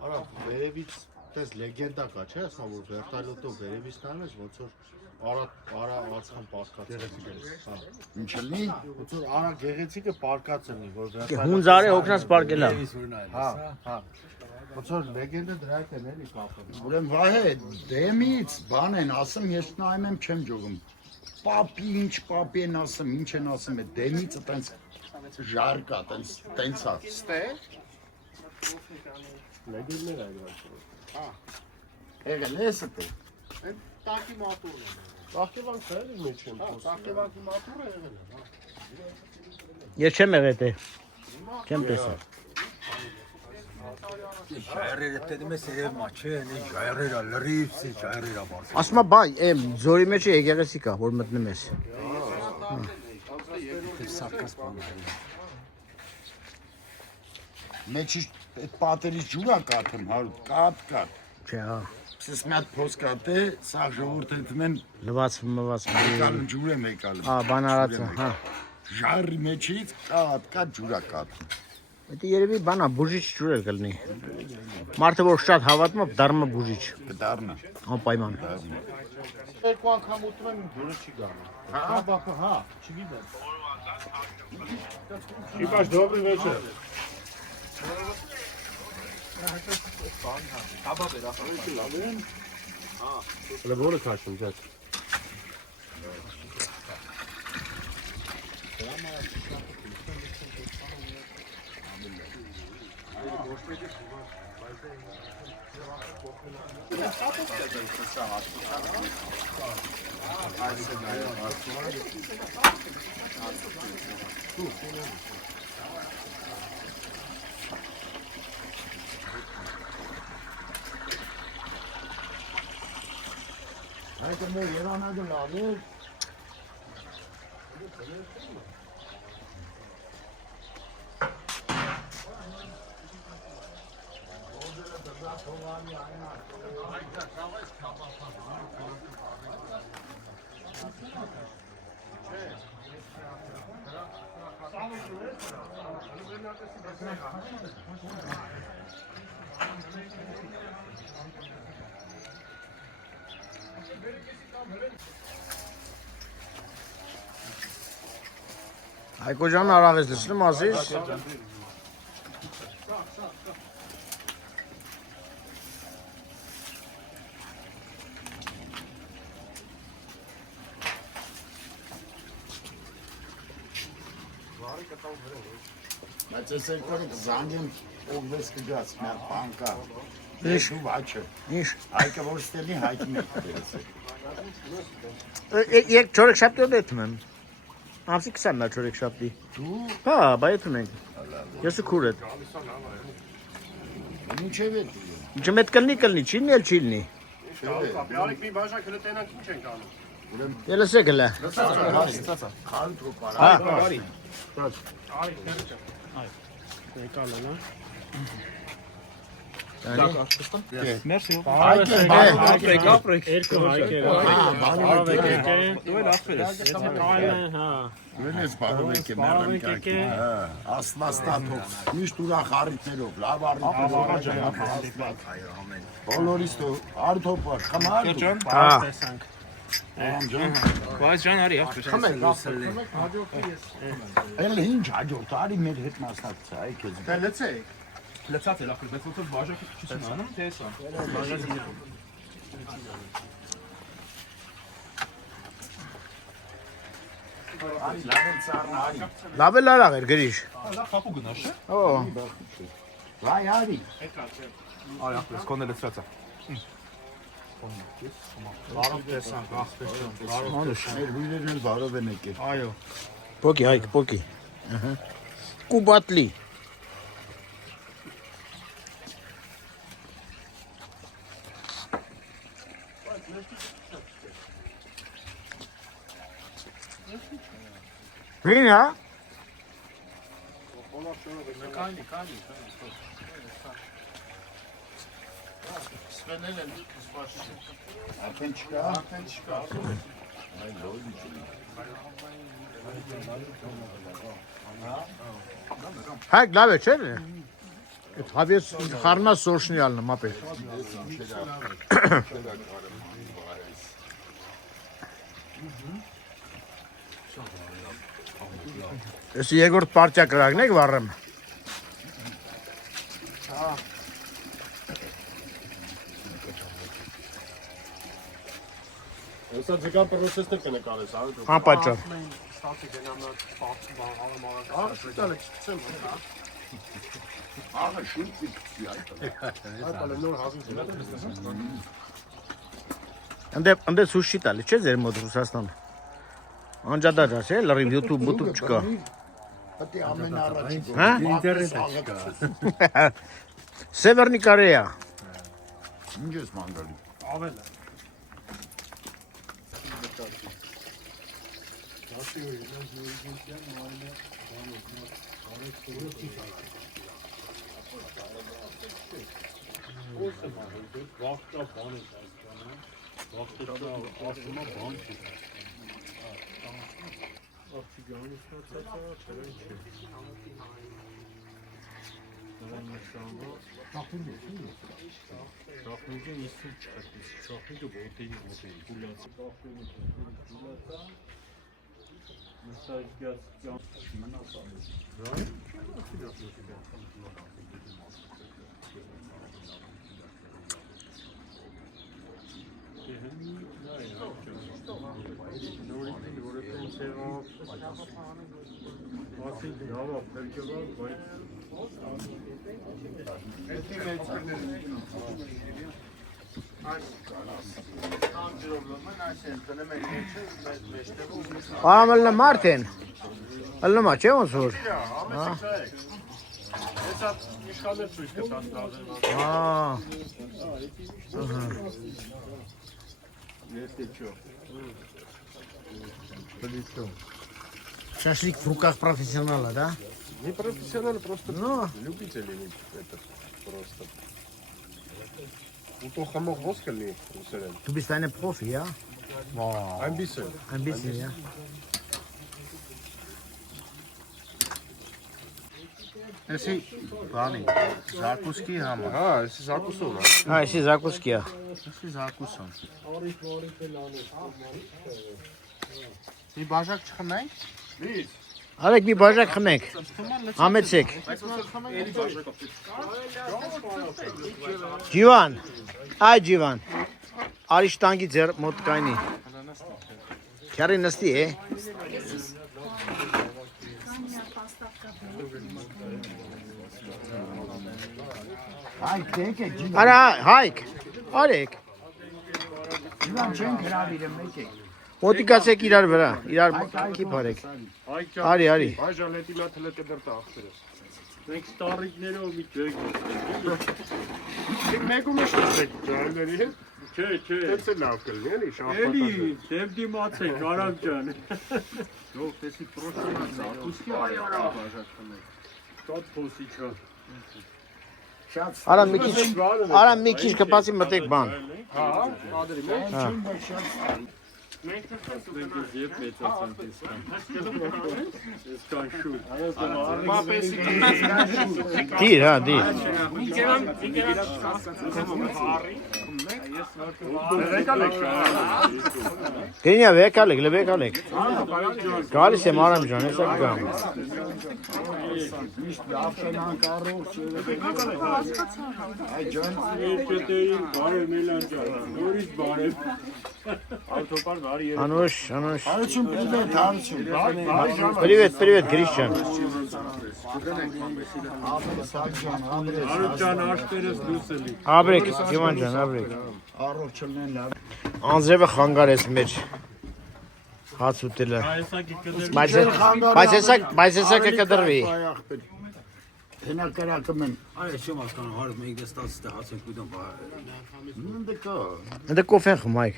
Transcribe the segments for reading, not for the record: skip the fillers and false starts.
Արա, վերևից տես լեգենդա կա, չէ՞, ասա որ վերտալյոտով վերևից նայում ես, ոնց որ արա ածխան պարկած է։ Հա։ Ինչ լինի։ Ոնց որ արա գեղեցիկը պարկած է, որ վերտալյոտ։ Հունձարի օգնած պարկելա։ Հա, հա։ Ոնց որ լեգենդը դրա հետ են էլի կապը։ Ուրեմն Վահե, դեմից բան են ասում, ես նայում եմ չեմ ջողում։ Պապի ինչ պապի են ասում, ինչ են ասում, է դեմից այտենց ժար կա, այտենց է։ Ստե՞։ Լեգենդներ այլ բան։ Հա։ Եղել ես դե։ Այն տակի մատուրն է։ Տակեվանքը էլի մեջ եմ խոսում։ Տակեվանքի մատուրը եղել է, հա։ Ես չեմ եղել դե։ Չեմ տեսել։ Ժայռերը դեպի մեզ երև մաչե, ժայռերը լրիվ, ժայռերը բարձ։ Ասում եմ, բայ, ձորի մեջ եկեղեցի կա, որ մտնում ես։ Սարկաս բաներ։ Մեջի այդ պատերից ջուրա կաթում, կատ։ Չէ, հա։ Սես մի հատ փոս կատե, սա ժողովուրդը դմեն Լվաց։ եկալն ջուր եմ եկալն։ Հա, բան արածը, հա։ Ժարի մեջից կատ ջուրա կաթում։ Դա երևի բանա բուժիչ ջուր է կլինի։ Մարդը որ շատ հավատում է, դառնում է բուժիչ։ Կդառնա։ Անպայման։ Երկու անգամ ուտում եմ, ջուրը չի գալու։ Հա, բապա, հա, չգիտեմ։ Իբաշ դոբրի вечер։ Հələ որը քաշում, ձեզ։ Այդ մեր Երանագը լավ է։ Հայկո ջան արաղ ես լսնում ասես։ Բայց ես երկորը կզանգեմ ողվես կգաց, մի հատ բան կա։ Ինչ։ Դու վաչը։ Ինչ։ Հայկը որ ստելի, հայկի մեկ դերեցեք։ Եկ չորեքշաբթի դեթում եմ։ Ամսի 20-ն է չորեքշաբթի։ Դու Հա, բայեթում ենք։ Ես ու քուրդ։ ինչև է դու։ Ջմետ կլնի, չի լինի։ Բարիք մի բաժակ հլը տենանք ինչ ենք անում։ Ելսեք հլը։ Քալ դու պարա։ Հա։ Մերսի։ Հայկը Ապրեք։ Երկու հայք է։ Դու էլ ախպեր ես։ Ուրենես բարովեք է մերեմ կայքի։ Աստվածտաթով, միշտ ուրախ առիթներով, լավ առիթներով։ Բոլորիս դու արդոպը, խմար դու։ Հա։ Բայց ջան արի ախպեր։ Էլ ինչ հաջորդ արի մեր հետ մասնակցը, այ քեզ։ Դե լցեք։ Լցած էլ ախպեր, բայց ոնց բաժակը չուսին անում, թե էսա։ Արի լավ եմ ծառն արի։ Լավ էլ արաղ էր գրիշ։ Լավ խապու գնաս չէ։ Օ։ Վայ արի։ Արի ախպեր, կոնը լցած է։ Բարով տեսանք, ախպեր ջան, բարով։ Մեր հույրերն էլ բարով են եկել։ Այո։ Պոկի հայկ, պոկի։ Ահա։ Կուբատլի։ Վինա։ Կանի։ Սվենել են սպասի։ Արդեն չկա։ Հայկ լավ է չէ՞։ Հավես խառնա սոշնյալն մապեր։ Ես երկրորդ պարտիա կրակն եք վառեմ։ Հեսա ձգան պրոսեսներ կնկարես, հա։ Անպատճառ։ Ստացի գնամնա չեմ հա։ Ահա շուտի գցի այդ։ Այդ նոր հազիվ Անդե սուշի տալի չէ ձեր մոտ Ռուսաստան։ Անջադար է, լրիվ YouTube չկա։ Դա ամենառաջին։ Հա? ինտերնետ չկա։ Սևեռնի Կորեա։ Ինչ ես մանգալի։ ավել է։ Ամելնա Մարտին։ Ալնա չէ ոնց որ։ Հեսա իշխաններ ցույց կտան դազերված։ Ահա։ Шашлык в руках профессионала, да? Не профессионально, просто Ну, любители это просто. Ну то хамок воскали, усерен. du bist eine Profi, ja? Ein bisschen. Ein bisschen, ja. Էսի բանի զարկուսկի համար։ Հա, էսի զարկուսով է։ А, если закуски. Էսի զարկուսով։ Մի բաժակ չխմենք։ Լից։ Արեք մի բաժակ խմենք։ Համեցեք։ Ջիվան։ Այ Ջիվան։ Արիշ տանգի ձեր մոտ կայնի։ Քյարի նստի է։ Այդ դեկե ջիվան Արա հայք։ Արեք։ չեն գրավիրը մեկ է։ Մոտիկացեք իրար վրա։ Իրար քիփ արեք։ Արի, արի։ Այժալետիլա թլետը դրտա ախտերս։ Մենք ստարիկներով մի ջեկ Դուք մեկում եք ջանների հետ։ Չէ, չէ։ Դից է լավ կլինի, էլի Էլի, շահպատը։ դեմ դիմացեք, Արամ ջան։ Դուք էսի պրոստոնալ զարկուսկի այարա բաժակ խմեք։ Շատ փոսիչա։ Արա մի քիչ, արա մի քիչ կպացի մտեք բան։ Հա, ադրի մեջ։ Մենք ետ մեծացանք այսքան։ Այսքան շուտ։ Մապեսի Դիր, հա, դիր։ Գինյա վեկալեք, լվեկալեք։ Գալիս եմ Արամ ջան, հեսա կգամ։ Այդ ջան Երկետերին բարև Մելան ջան։ Նորից բարև։ Ավտոպար բարի երբ։ Անուշ, անուշ։ հարություն պրիվետ, հարություն։ Привет, привет, Գրիշյան։ Արամ ջան աշտերս դուրս էլի։ Աբրեք, Իվան ջան, աբրեք։ Առողջ լինեն լավ։ Անձրևը խանգարես մեր հաց ուտելը։ Այսակի կդեր Բայց հեսա կկդրվի։ Հենակարակը մեն։ Այ չեմ հասկանում, հարը մենք դստած հաց ենք ուտում, Ննդը կա։ Ընդ կոֆեն խմայք։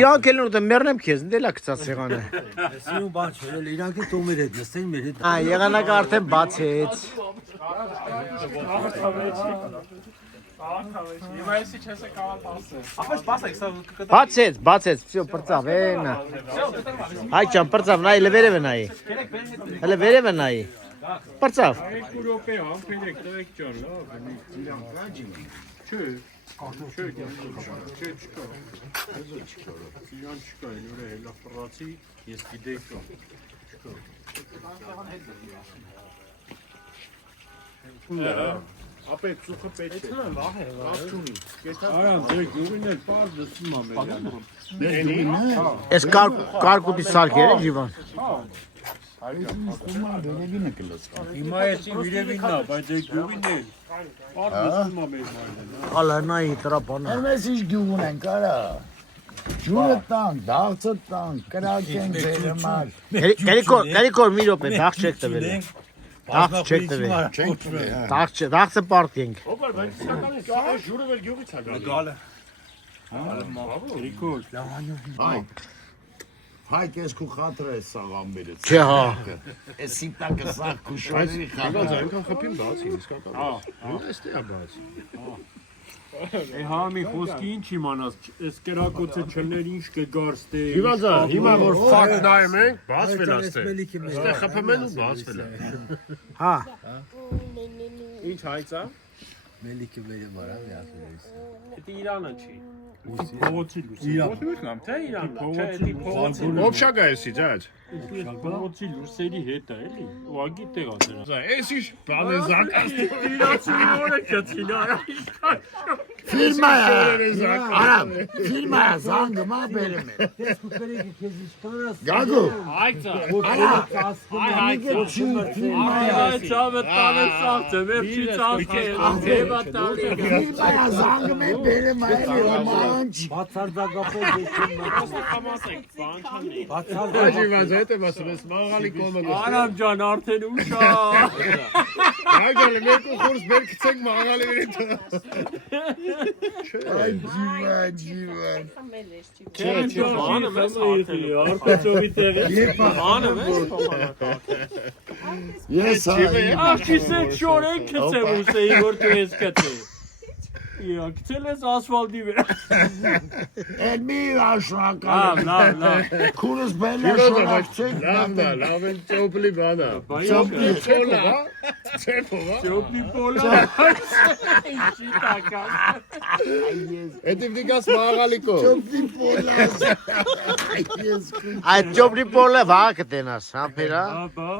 Իրանք էլ ուտեմ, մեռնեմ քեզ, դելա գցած սեղանը։ Սիրուն բան չէ, իրանք էլ տոմեր հետ նստեն մեր հետ։ Ա, եղանակը արդեն բացեց։ Բացեց, всё, պրծավ, էնա։ Հայ ջան, պրծավ, նայ, լե վերևը նայի։ Հələ վերևը նայի։ Բարձավ։ 2 րոպե համբերեք տվեք ջան, լավ, բնի։ Չէ։ Չէ, չկա։ Իրան չկա, էլ ուր է հելա ֆրացի, ես գիտեի կա։ Չկա։ Ապետ ծուխը պետք է։ Լավ է, լավ չունի։ Արամ, ձեր գյուղին էլ պար դսում ա մեր։ Էս կարկուտի սարքեր է ջիվան։ Հիմա էսի վիրևինն ա, բայց ձեր գյուղին էլ պար դսում ա մեր մայրն։ Ալանայի տրապանա։ Εμείς εις գյուղն ենք, արա։ Ջուրը տանք, դաղցը տանք, կրակ ենք ձերը մար։ Գերիկոր մի րոպե, դաղ չեք տվել։ Դաղ չեք տվել։ Դաղցը պարտ ենք։ Օպար, բայց իսկական է, այս ջուրը վել գյուղից ա գալի։ Գրիգոր, Հայ կես քու խատրը է սաղան բերեց։ Չէ հա։ Էս սիտակը սաղ քուշորի Բայց այնքան խփին բացի, իսկական։ Այստեղ է բացի։ հա մի խոսքի ինչ իմանաս, այս կերակոցը չլներ ինչ կգար ստե։ Հիվանդա, հիմա որ ֆակտ նայում ենք, բացվել է ստեղ։ Ստեղ խփում են ու բացվել է։ Հա։ Ինչ հայցա։ Մելիքը վերը մարավ յասուրից։ Դա Իրանը չի։ Փողոցի լույսի։ Իրան։ Թե Իրանն է, չէ, դա փողոցի։ Օբշագա էսի, ջաջ։ Փողոցի լույսերի հետ է, էլի։ Ուղղակի տեղ ա դրա։ Էս ինչ բան է զարկաստ։ Իրացի օրը կծին արա։ Ֆիրմա է, արամ, ֆիրմա է, զանգը մա բերեմ է։ Գագու, Հայցա։ այգը չի, ֆիրմա է, Այ չավը տանը սաղցը, վերջի ծաղկը, եվա տանը։ ֆիրմա է, զանգը մե բերեմ է, մանչ։ Բացարձակապես Կամասեք, բան չանի։ Այժմ հետ է մասում, ես մաղալի կողմը գոստի։ Արամ ջան, արդեն ուշ ա։ Այգալը մեկու խորս բեր կցենք մաղալի վիրին։ Այ ջիվան։ Չէ, բանը մեզ արդեն արտեծովի տեղը։ Բանը մեզ փոխանակակ։ Ես Աղջիսը չորեն կծեմ ուսեի, որ դու ես կծե։ Կծել ես ասվալդի վրա։ էլ մի աշնակալ Լավ։ քուրս բելա շորակցեք Լավ են ճոպլի բանա։ Ճոպլի Չոլա, ծեպովա։ Ճոպի պոլա։ Ինչի տական։ Էդիվ դիգաս մաղալի կո։ Ճոպլի պոլաս Այդ ճոպրի պոլը վա կտենաս, հա փերա։ Աբա։